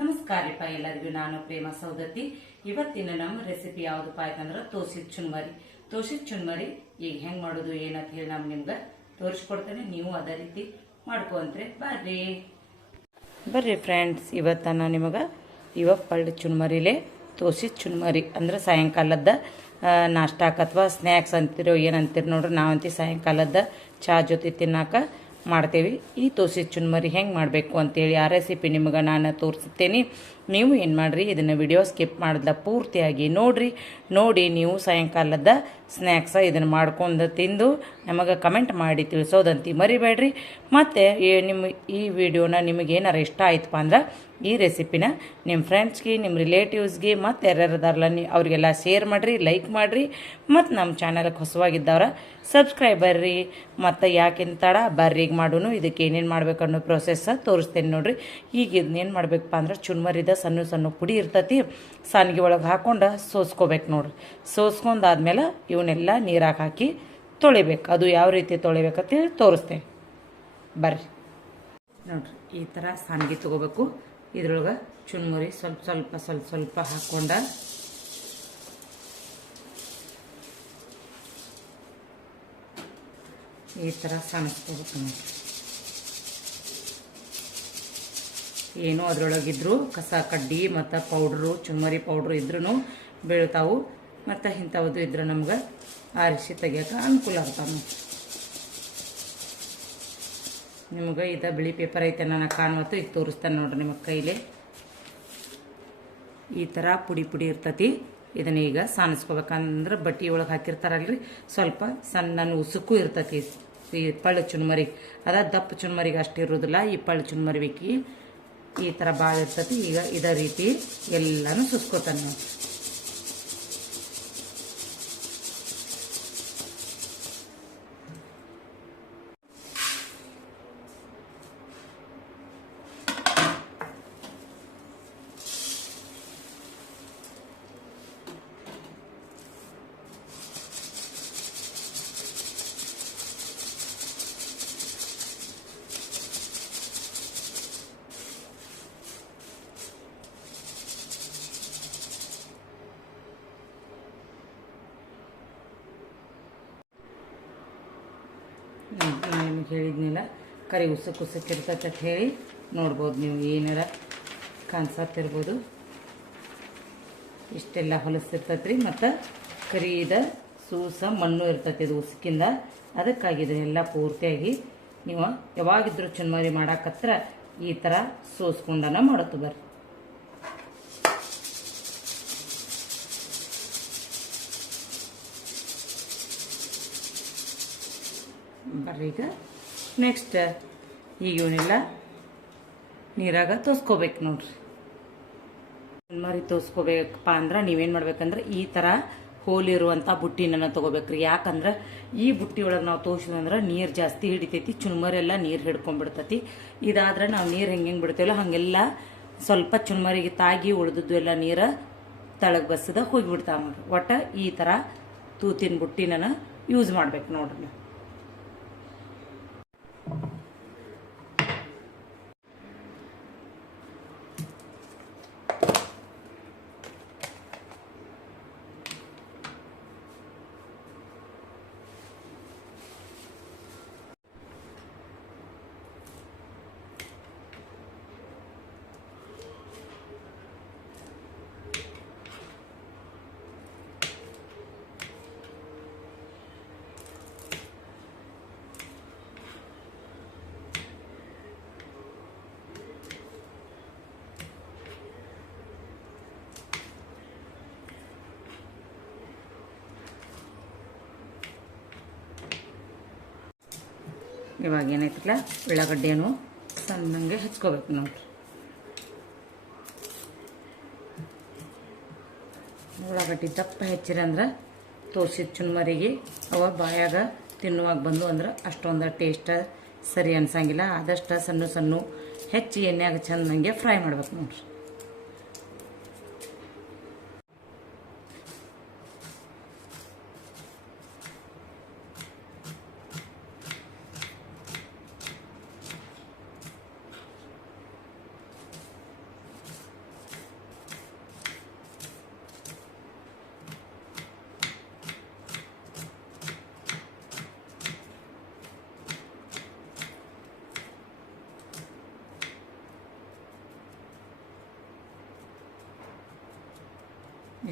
ನಮಸ್ಕಾರ ರೀಪ ಎಲ್ಲರಿಗೂ. ನಾನು ಪ್ರೇಮ ಸೌದತ್ತಿ. ಇವತ್ತಿನ ನಮ್ಮ ರೆಸಿಪಿ ಯಾವ್ದಪ್ಪ ಆಯ್ತಂದ್ರ ತೋಸಿದ ಚುನ್ಮರಿ. ತೋಸಿದ ಚುನ್ಮರಿ ಈಗ ಹೆಂಗ್ ಮಾಡೋದು ಏನಂತ ಹೇಳಿ ನಾನು ನಿಮ್ಗೆ ತೋರಿಸ್ಕೊಡ್ತೇನೆ. ನೀವು ಅದೇ ರೀತಿ ಮಾಡ್ಕೊಂತ್ರೆ ಬರ್ರಿ ಫ್ರೆಂಡ್ಸ್. ಇವತ್ತ ನಾನು ನಿಮಗೆ ಪಳ್ಳಿ ಚುನ್ಮರಿಲೇ ತೋಸಿದ ಚುನ್ಮರಿ ಅಂದ್ರೆ ಸಾಯಂಕಾಲದ ನಾಷ್ಟಾಕ ಅಥವಾ ಸ್ನ್ಯಾಕ್ಸ್ ಅಂತಿರೋ ಏನಂತೀರಿ ನೋಡ್ರಿ. ನಾವಂತಿ ಸಾಯಂಕಾಲದ ಚಾ ಜೊತೆ ತಿನ್ನಾಕ ಮಾಡ್ತೇವೆ. ಈ ತೋಸಿದ ಚುನ್ಮರಿ ಹೆಂಗೆ ಮಾಡಬೇಕು ಅಂತೇಳಿ ಆ ರೆಸಿಪಿ ನಿಮಗೆ ನಾನು ತೋರಿಸುತ್ತೇನೆ. ನೀವು ಏನು ಮಾಡಿರಿ, ಇದನ್ನು ವಿಡಿಯೋ ಸ್ಕಿಪ್ ಮಾಡಿದ ಪೂರ್ತಿಯಾಗಿ ನೋಡಿ ನೀವು ಸಾಯಂಕಾಲದ ಸ್ನ್ಯಾಕ್ಸ ಇದನ್ನು ಮಾಡ್ಕೊಂಡು ತಿಂದು ನಮಗೆ ಕಮೆಂಟ್ ಮಾಡಿ ತಿಳಿಸೋದಂತ ಮರಿಬೇಡ್ರಿ. ಮತ್ತು ಈ ವಿಡಿಯೋನ ನಿಮಗೇನಾರ ಇಷ್ಟ ಆಯ್ತಪ್ಪ ಅಂದ್ರೆ ಈ ರೆಸಿಪಿನ ನಿಮ್ಮ ಫ್ರೆಂಡ್ಸ್ಗೆ, ನಿಮ್ಮ ರಿಲೇಟಿವ್ಸ್ಗೆ ಮತ್ತು ಯಾರ್ಯಾರದಾರಲ್ಲ ಅವರಿಗೆಲ್ಲ ಶೇರ್ ಮಾಡಿರಿ, ಲೈಕ್ ಮಾಡಿರಿ. ಮತ್ತು ನಮ್ಮ ಚಾನಲ್ಗೆ ಹೊಸವಾಗಿದ್ದವ್ರ ಸಬ್ಸ್ಕ್ರೈಬರ್ರಿ. ಮತ್ತು ಯಾಕಿಂತ ತಡ ಬರ್ರಿ ಈಗ ಮಾಡೋನು. ಇದಕ್ಕೆ ಏನೇನು ಮಾಡ್ಬೇಕು ಅನ್ನೋ ಪ್ರೊಸೆಸ್ ತೋರಿಸ್ತೇನೆ ನೋಡಿರಿ. ಈಗ ಇದನ್ನೇನು ಮಾಡಬೇಕಪ್ಪ ಅಂದ್ರೆ ಚುನ್ಮರಿದ ಸಣ್ಣ ಸಣ್ಣ ಪುಡಿ ಇರ್ತೈತಿ, ಸಾನ್ಗಿ ಒಳಗೆ ಹಾಕ್ಕೊಂಡು ಸೋಸ್ಕೋಬೇಕು ನೋಡ್ರಿ. ಸೋಸ್ಕೊಂಡಾದ್ಮೇಲೆ ಇವನ್ನೆಲ್ಲ ನೀರಾಗ ಹಾಕಿ ತೊಳಿಬೇಕು. ಅದು ಯಾವ ರೀತಿ ತೊಳಿಬೇಕಂತೇಳಿ ತೋರಿಸ್ತೇನೆ ಬರ್ರಿ ನೋಡ್ರಿ. ಈ ಥರ ಸಾನ್ಗಿ ತೊಗೋಬೇಕು. ಇದ್ರೊಳಗೆ ಚುನ್ಮುರಿ ಸ್ವಲ್ಪ ಹಾಕ್ಕೊಂಡ ಈ ಥರ ಸಾಣಿಸ್ಕೋಬೇಕು ನೋಡಿ. ಏನೋ ಅದರೊಳಗಿದ್ರು ಕಸ ಕಡ್ಡಿ ಮತ್ತು ಪೌಡ್ರು, ಚುನ್ಮರಿ ಪೌಡ್ರು ಇದ್ರೂ ಬೀಳ್ತಾವು. ಮತ್ತು ಇಂಥದ್ದು ಇದ್ರೆ ನಮ್ಗೆ ಆರಿಸಿ ತೆಗಿಯೋಕೆ ಅನುಕೂಲ ಆಗ್ತಾವೆ ನೋಡಿ. ನಿಮ್ಗೆ ಬಿಳಿ ಪೇಪರ್ ಐತೆ ನಾನು ಕಾಣುವತ್ತು ಈಗ ತೋರಿಸ್ತಾನೆ ನೋಡ್ರಿ ನಿಮಗೆ ಕೈಲಿ. ಈ ಥರ ಪುಡಿ ಇರ್ತತಿ. ಇದನ್ನ ಈಗ ಸಾನಿಸ್ಕೋಬೇಕಂದ್ರೆ ಬಟ್ಟೆ ಒಳಗೆ ಹಾಕಿರ್ತಾರಲ್ರಿ, ಸ್ವಲ್ಪ ಸಣ್ಣ ಉಸುಕು ಇರ್ತತಿ ಈ ಪಳ್ಳು ಚುನ್ಮರಿಗೆ. ದಪ್ಪ ಚುನ್ಮರಿಗೆ ಅಷ್ಟು ಇರೋದಿಲ್ಲ. ಈ ಪಳ್ಳು ಚುನ್ಮರಿ ಬೇಕಿ ಈ ಥರ ಭಾಳ ಇರ್ತತಿ. ಈಗ ಇದೇ ರೀತಿ ಎಲ್ಲನೂ ಸುಸ್ಕೋತಾನೆ ನೋಡಿ. ನಾನು ನಿಮಗೆ ಹೇಳಿದ್ನಿಲ್ಲ, ಕರಿ ಉಸುಕಿರ್ತೈತೆ ಅಂತ ಹೇಳಿ ನೋಡ್ಬೋದು ನೀವು. ಏನಾರ ಕಾಣಿಸತ್ತಿರ್ಬೋದು. ಇಷ್ಟೆಲ್ಲ ಹೊಲಸಿರ್ತೈತೆ ರೀ. ಮತ್ತು ಕರಿದ ಸೂಸ ಮಣ್ಣು ಇರ್ತೈತಿ ಇದು ಉಸುಕಿಂದ. ಅದಕ್ಕಾಗಿ ಇದನ್ನೆಲ್ಲ ಪೂರ್ತಿಯಾಗಿ ನೀವು ಯಾವಾಗಿದ್ರೂ ಚುನ್ಮರಿ ಮಾಡಾಕತ್ರ ಈ ಥರ ಸೋಸ್ಕೊಂಡನ ಮಾಡುತ್ತೆ ಬರ್ರಿ. ಈಗ ನೆಕ್ಸ್ಟ್ ಈಗ ಇವನ್ನೆಲ್ಲ ನೀರಾಗ ತೋಸ್ಕೋಬೇಕು ನೋಡ್ರಿ. ಚುನ್ಮರಿ ತೋಸ್ಕೋಬೇಕಪ್ಪ ಅಂದ್ರೆ ನೀವೇನು ಮಾಡ್ಬೇಕಂದ್ರೆ ಈ ಥರ ಹೋಲಿರುವಂಥ ಬುಟ್ಟಿನ ತೊಗೋಬೇಕ್ರಿ. ಯಾಕಂದ್ರೆ ಈ ಬುಟ್ಟಿ ಒಳಗೆ ನಾವು ತೋರಿಸಿದಂದ್ರೆ ನೀರು ಜಾಸ್ತಿ ಹಿಡಿತೈತಿ, ಚುನ್ಮರಿ ಎಲ್ಲ ನೀರು ಹಿಡ್ಕೊಂಡ್ಬಿಡ್ತೈತಿ. ಇದಾದ್ರೆ ನಾವು ನೀರು ಹೆಂಗೆ ಬಿಡ್ತೇವಲ್ಲ ಹಾಗೆಲ್ಲ ಸ್ವಲ್ಪ ಚುನ್ಮರಿಗೆ ತಾಗಿ ಉಳಿದದ್ದು ಎಲ್ಲ ನೀರು ತಳಗೆ ಬಸ್ಸದ ಹೋಗಿಬಿಡ್ತಾವೆ ನೋಡ್ರಿ. ಒಟ್ಟು ಈ ಥರ ತೂತಿನ ಬುಟ್ಟಿನ ಯೂಸ್ ಮಾಡ್ಬೇಕು ನೋಡ್ರಿ. ಇವಾಗ ಏನೈತಿಲ್ಲ ಉಳ್ಳಾಗಡ್ಡೆಯನ್ನು ಸಣ್ಣಂಗೆ ಹಚ್ಕೋಬೇಕು ನೋಡ್ರಿ. ಉಳ್ಳಾಗಡ್ಡಿ ದಪ್ಪ ಹೆಚ್ಚಿರಂದ್ರೆ ತೋಸಿದ ಚುನ್ಮರಿಗೆ ಅವ ಬಾಯಾಗ ತಿನ್ನುವಾಗ ಬಂದು ಅಂದ್ರೆ ಅಷ್ಟೊಂದು ಟೇಸ್ಟ್ ಸರಿ ಅನ್ಸಂಗಿಲ್ಲ. ಆದಷ್ಟು ಸಣ್ಣ ಹೆಚ್ಚಿ ಎಣ್ಣೆಯಾಗ ಚೆಂದಂಗೆ ಫ್ರೈ ಮಾಡ್ಬೇಕು ನೋಡ್ರಿ.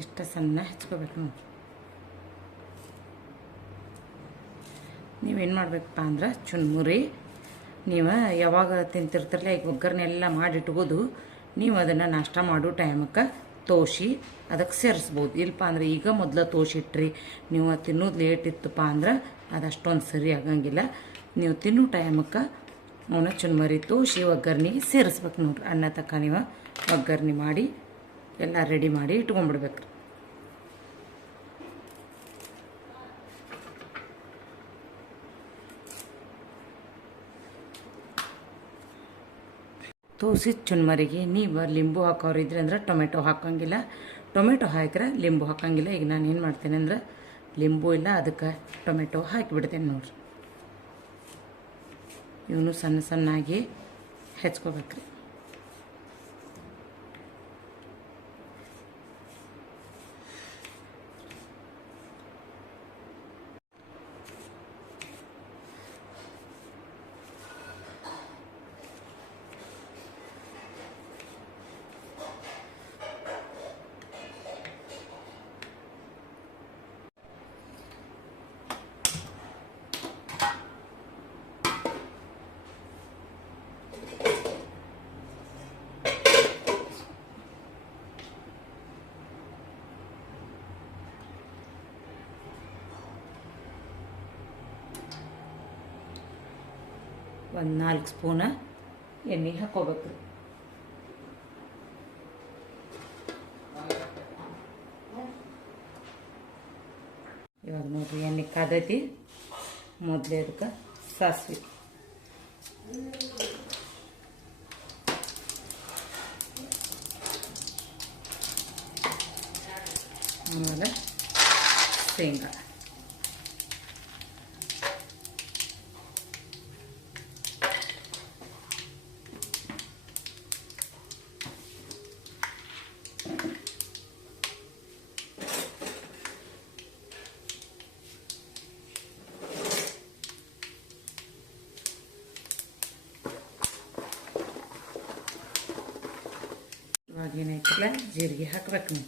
ಇಷ್ಟ ಸಣ್ಣ ಹೆಚ್ಕೋಬೇಕು ನೋಡಿ. ನೀವೇನು ಮಾಡಬೇಕಪ್ಪ ಅಂದ್ರೆ ಚುನ್ಮುರಿ ನೀವು ಯಾವಾಗ ತಿಂತಿರ್ತಿರಲ್ಲ, ಈಗ ಒಗ್ಗರಣೆ ಎಲ್ಲ ಮಾಡಿಟ್ಬೋದು. ನೀವು ಅದನ್ನು ನಾಷ್ಟ ಮಾಡೋ ಟೈಮಕ್ಕೆ ತೋಷಿ ಅದಕ್ಕೆ ಸೇರಿಸ್ಬೋದು. ಇಲ್ಲಪ್ಪ ಅಂದ್ರೆ ಈಗ ಮೊದಲು ತೋಷಿಟ್ರಿ ನೀವು ತಿನ್ನೋದು ಲೇಟ್ ಇತ್ತಪ್ಪ ಅಂದ್ರೆ ಅದು ಅಷ್ಟೊಂದು ಸರಿ ಆಗಂಗಿಲ್ಲ. ನೀವು ತಿನ್ನೋ ಟೈಮಕ್ಕೆ ಅವನ್ನ ಚುನ್ಮರಿ ತೋಷಿ ಒಗ್ಗರ್ನಿಗೆ ಸೇರಿಸ್ಬೇಕು ನೋಡ್ರಿ. ಅನ್ನ ತಕ್ಕ ನೀವು ಒಗ್ಗರ್ಣೆ ಮಾಡಿ ಎಲ್ಲ ರೆಡಿ ಮಾಡಿ ಇಟ್ಕೊಂಡ್ಬಿಡ್ಬೇಕು. ತೋಸಿದ ಚುನ್ಮರಿಗೆ ನೀವು ಲಿಂಬು ಹಾಕೋರಿದ್ರಿ ಅಂದ್ರೆ ಟೊಮೆಟೊ ಹಾಕೋಂಗಿಲ್ಲ. ಟೊಮೆಟೊ ಹಾಕಿದ್ರೆ ಲಿಂಬು ಹಾಕೋಂಗಿಲ್ಲ. ಈಗ ನಾನು ಏನು ಮಾಡ್ತೇನೆ ಅಂದ್ರೆ ಲಿಂಬು ಇಲ್ಲ, ಅದಕ್ಕೆ ಟೊಮೆಟೊ ಹಾಕಿಬಿಡ್ತೇನೆ ನೋಡ್ರಿ. ಇವನು ಸಣ್ಣ ಸಣ್ಣಾಗಿ ಹೆಚ್ಕೋಬೇಕ್ರಿ. ಒಂದು 4 ಸ್ಪೂನ ಎಣ್ಣೆ ಹಾಕೋಬೇಕು. ಇವಾಗ ನೋಡ್ರಿ ಎಣ್ಣೆ ಕಾದೈತಿ. ಮೊದಲೇ ಅದಕ್ಕೆ ಸಾಸಿವೆ, ಆಮೇಲೆ ಶೇಂಗಾ, ಇವಾಗ ಏನಾಯ್ತಲ್ಲ ಜೀರಿಗೆ ಹಾಕ್ಬೇಕು ನೀವು.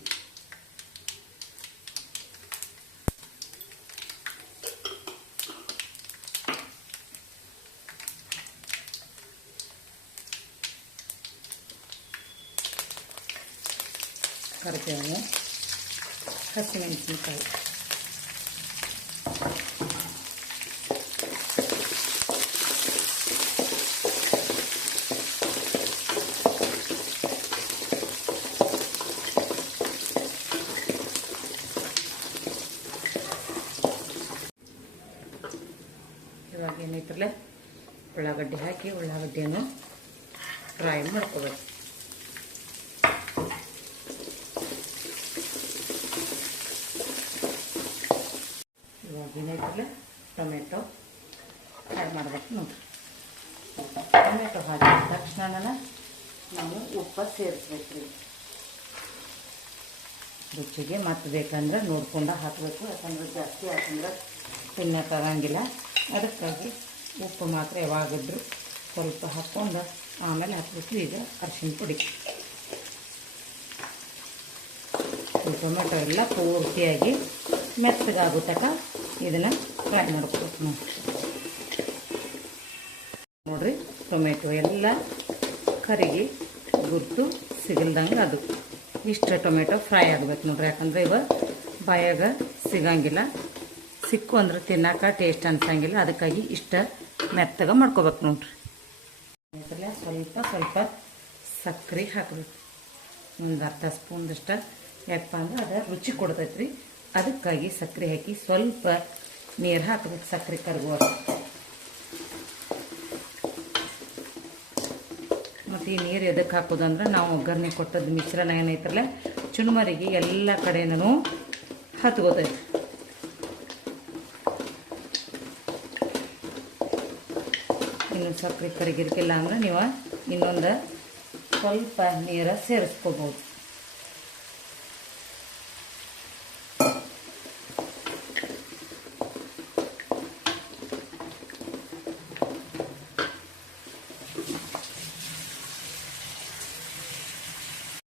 ಕರಿಬೇವು, ಹಸಿಮೆಣಸಿನಕಾಯಿ, ಇವಾಗ ಏನೈತ್ರಲ್ಲ ಉಳ್ಳಾಗಡ್ಡಿ ಹಾಕಿ ಉಳ್ಳಾಗಡ್ಡಿಯನ್ನು ಫ್ರೈ ಮಾಡ್ಕೋಬೇಕು. ಇವಾಗ ಏನೈತ್ರಲ್ಲ ಟೊಮೆಟೊ ಆ್ಯಡ್ ಮಾಡ್ಬೇಕು ನೋಡಿರಿ. ಟೊಮೆಟೊ ಹಾಕಿದ ತಕ್ಷಣ ನಾವು ಉಪ್ಪು ಸೇರಿಸ್ಬೇಕ್ರಿ. ರುಚಿಗೆ ಮತ್ತೆ ಬೇಕಂದ್ರೆ ನೋಡ್ಕೊಂಡು ಹಾಕಬೇಕು. ಯಾಕಂದ್ರೆ ಜಾಸ್ತಿ ಹಾಕಂದ್ರೆ ತಿನ್ನಕ್ಕಾಗಂಗಿಲ್ಲ. ಅದಕ್ಕಾಗಿ ಉಪ್ಪು ಮಾತ್ರ ಯಾವಾಗಿದ್ರು ಸ್ವಲ್ಪ ಹಾಕ್ಕೊಂಡು ಆಮೇಲೆ ಹಾಕಬೇಕು. ಈಗ ಅರಿಶಿನ ಪುಡಿ, ಟೊಮೆಟೊ ಎಲ್ಲ ಪೂರ್ತಿಯಾಗಿ ಮೆತ್ತಗಾಗೋ ತನಕ ಇದನ್ನು ಫ್ರೈ ಮಾಡ್ಕೋಬೇಕು. ನೋಡಿರಿ ಟೊಮೆಟೊ ಎಲ್ಲ ಕರಿಗೆ ಗುರ್ತು ಸಿಗಲ್ದಂಗೆ ಅದು ಇಷ್ಟು ಟೊಮೆಟೊ ಫ್ರೈ ಆಗಬೇಕು ನೋಡ್ರಿ. ಯಾಕಂದರೆ ಇವ ಬಾಯಾಗ ಸಿಗಂಗಿಲ್ಲ, ಸಿಕ್ಕು ಅಂದ್ರೆ ತಿನ್ನೋಕೆ ಟೇಸ್ಟ್ ಅನ್ಸಂಗಿಲ್ಲ. ಅದಕ್ಕಾಗಿ ಇಷ್ಟ ಮೆತ್ತಗೆ ಮಾಡ್ಕೋಬೇಕು ನೋಡ್ರಿ. ಸ್ವಲ್ಪ ಸ್ವಲ್ಪ ಸಕ್ಕರೆ ಹಾಕಬೇಕು, ಒಂದು ಅರ್ಧ ಸ್ಪೂನ್ದಷ್ಟು. ಯಾಕಪ್ಪ ಅಂದ್ರೆ ಅದು ರುಚಿ ಕೊಡ್ತೈತ್ರಿ. ಅದಕ್ಕಾಗಿ ಸಕ್ಕರೆ ಹಾಕಿ ಸ್ವಲ್ಪ ನೀರು ಹಾಕಬೇಕು, ಸಕ್ಕರೆ ಕರಗುವ. ಮತ್ತು ಈ ನೀರು ಎದಕ್ಕೆ ಹಾಕೋದಂದ್ರೆ ನಾವು ಒಗ್ಗರಣೆ ಕೊಟ್ಟದ್ದು ಮಿಶ್ರಣ ಏನೈತ್ರಲ್ಲ ಚುನ್ಮರಿಗೆ ಎಲ್ಲ ಕಡೆನೂ ಹತ್ಕೋತೈತಿ. ಇನ್ನು ಸಕ್ಕರೆ ಕರಗಿರ್ಕಿಲ್ಲ ಅಂದ್ರೆ ನೀವು ಇನ್ನೊಂದು ಸ್ವಲ್ಪ ನೀರು ಸೇರಿಸ್ಕೋಬೋದು.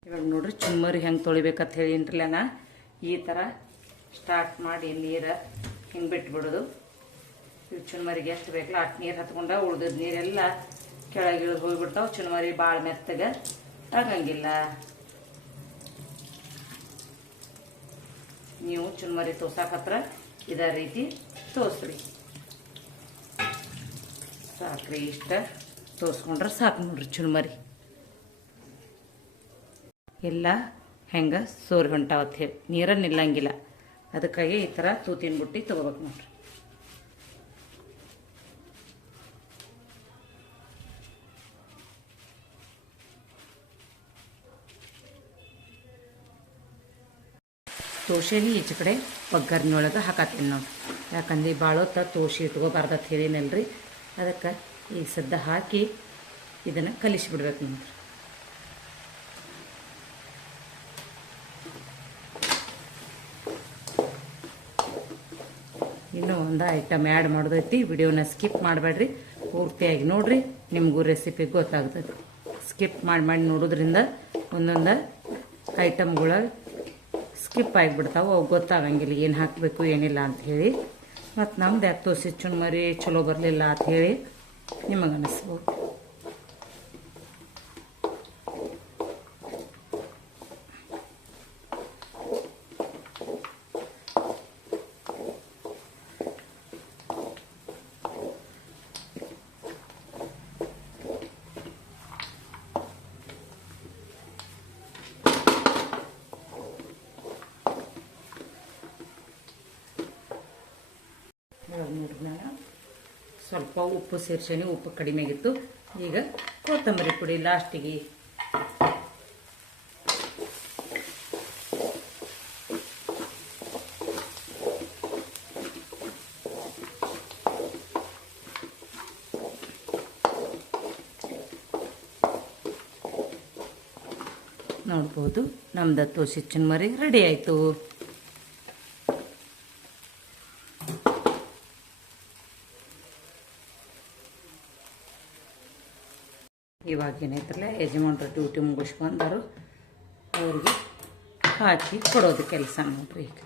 ಇವಾಗ ನೋಡ್ರಿ ಚುಮ್ಮರಿ ಹೆಂಗೆ ತೊಳಿಬೇಕಂತ ಹೇಳಿನ್ರಲ್ಲ ನಾ. ಈ ಥರ ಸ್ಟಾರ್ಟ್ ಮಾಡಿ ನೀರು ಹಿಂಗೆ ಬಿಟ್ಬಿಡೋದು. ಇವು ಚುನ್ಮರಿಗೆ ಎಷ್ಟು ಬೇಕಲ್ಲ ಅಷ್ಟು ನೀರು ಹತ್ಕೊಂಡ ಉಳ್ದದ ನೀರೆಲ್ಲ ಕೆಳಗಿಳಿದು ಹೋಗ್ಬಿಡ್ತಾವೆ. ಚುನ್ಮರಿ ಭಾಳ ಮೆತ್ತಗೆ ಆಗಂಗಿಲ್ಲ. ನೀವು ಚುನ್ಮರಿ ತೋರ್ಸಾಕತ್ರ ಇದೇ ರೀತಿ ತೋರಿಸ್ರಿ. ಸಾಕ್ರಿ, ಇಷ್ಟ ತೋರಿಸ್ಕೊಂಡ್ರೆ ಸಾಕು ನೋಡ್ರಿ. ಚುನ್ಮರಿ ಎಲ್ಲ ಹೆಂಗೆ ಸೋರಿ ಹೊಂಟಾವತ್ ಹೇಳಿ ನೀರನ್ನು ನಿಲ್ಲಂಗಿಲ್ಲ. ಅದಕ್ಕಾಗಿ ಈ ಥರ ತೂತಿನ ಬುಟ್ಟಿ ತೊಗೋಬೇಕು ನೋಡ್ರಿ. ತೋಷೆಲಿ ಈಚೆ ಕಡೆ ಒಗ್ಗರ್ನೊಳಗೆ ಹಾಕತ್ತೀನಿ ನೋಡಿ. ಯಾಕಂದ್ರೆ ಭಾಳ ಹೊತ್ತು ತೋಷೆ ಇಟ್ಕೋಬಾರ್ದತ್ ಹೇಳಿನಲ್ರಿ. ಅದಕ್ಕೆ ಈಗ ಸದ್ದ ಹಾಕಿ ಇದನ್ನು ಕಲಿಸಿಬಿಡ್ಬೇಕು ನೋಡ್ರಿ. ಇನ್ನೂ ಒಂದು ಐಟಮ್ ಆ್ಯಡ್ ಮಾಡೋದೈತಿ. ವಿಡಿಯೋನ ಸ್ಕಿಪ್ ಮಾಡಬೇಡ್ರಿ, ಪೂರ್ತಿಯಾಗಿ ನೋಡ್ರಿ. ನಿಮಗೂ ರೆಸಿಪಿ ಗೊತ್ತಾಗ್ತದೆ. ಸ್ಕಿಪ್ ಮಾಡಿ ನೋಡೋದ್ರಿಂದ ಒಂದೊಂದು ಐಟಮ್ಗಳ ಸ್ಕಿಪ್ ಆಗಿಬಿಡ್ತಾವೆ. ಅವು ಗೊತ್ತಾಗಂಗಿಲ್ಲ ಏನು ಹಾಕಬೇಕು ಏನಿಲ್ಲ ಅಂಥೇಳಿ. ಮತ್ತು ನಮ್ದು ಯಾಕೆ ತೋಸಿ ಚುನ್ಮರಿ ಚಲೋ ಬರಲಿಲ್ಲ ಅಂಥೇಳಿ ನಿಮಗೆ ಅನ್ನಿಸ್ಬೋದು. ನೋಡ್ರಿ, ನಾನು ಸ್ವಲ್ಪ ಉಪ್ಪು ಸೇರ್ಸೇನಿ. ಉಪ್ಪು ಕಡಿಮೆ ಆಗಿತ್ತು. ಈಗ ಕೊತ್ತಂಬರಿ ಪುಡಿ ಲಾಸ್ಟಿಗೆ. ನೋಡ್ಬೋದು, ನಮ್ದು ತೋಸಿ ಚುನ್ಮರಿ ರೆಡಿ ಆಯಿತು. ಇವಾಗ ಏನೈತ್ರಲ್ಲ, ಯಜಮಾನ್ರು ಡ್ಯೂಟಿ ಮುಗಿಸ್ಕೊಂಡರು, ಅವ್ರಿಗೆ ಹಾಕಿ ಕೊಡೋದು ಕೆಲಸ ನೋಡ್ರಿ. ಈಗ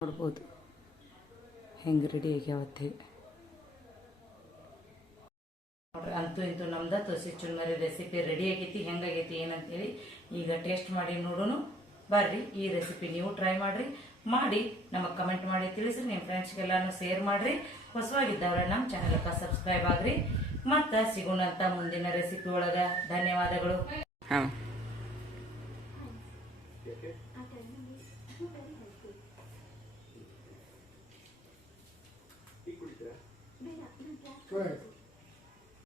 ನೋಡ್ಬೋದು ಹೆಂಗೆ ರೆಡಿ ಆಗ್ಯಾವತ್ತೆ. ಅಂತೂ ಇಂತೂ ನಮ್ದು ತೋಸಿ ಚುನ್ಮರಿ ರೆಸಿಪಿ ರೆಡಿ ಆಗೈತಿ. ಹೆಂಗಾಗೈತಿ ಏನಂತೇಳಿ ಈಗ ಟೇಸ್ಟ್ ಮಾಡಿ ನೋಡೋಣ ಬರ್ರಿ. ಈ ರೆಸಿಪಿ ನೀವು ಟ್ರೈ ಮಾಡಿ ನಮಗೆ ಕಮೆಂಟ್ ಮಾಡಿ ತಿಳಿಸ್ರಿ. ನಿಮ್ಮ ಫ್ರೆಂಡ್ಸ್ಗೆಲ್ಲಾನು ಶೇರ್ ಮಾಡ್ರಿ. ಹೊಸವಾಗಿದ್ದವ್ರ ನಮ್ಮ ಚಾನಲ್ಗೆ ಸಬ್ಸ್ಕ್ರೈಬ್ ಆಗ್ರಿ. ಮತ್ತೆ ಸಿಗೋಣಂತ ಮುಂದಿನ ರೆಸಿಪಿ ಒಳಗ. ಧನ್ಯವಾದಗಳು.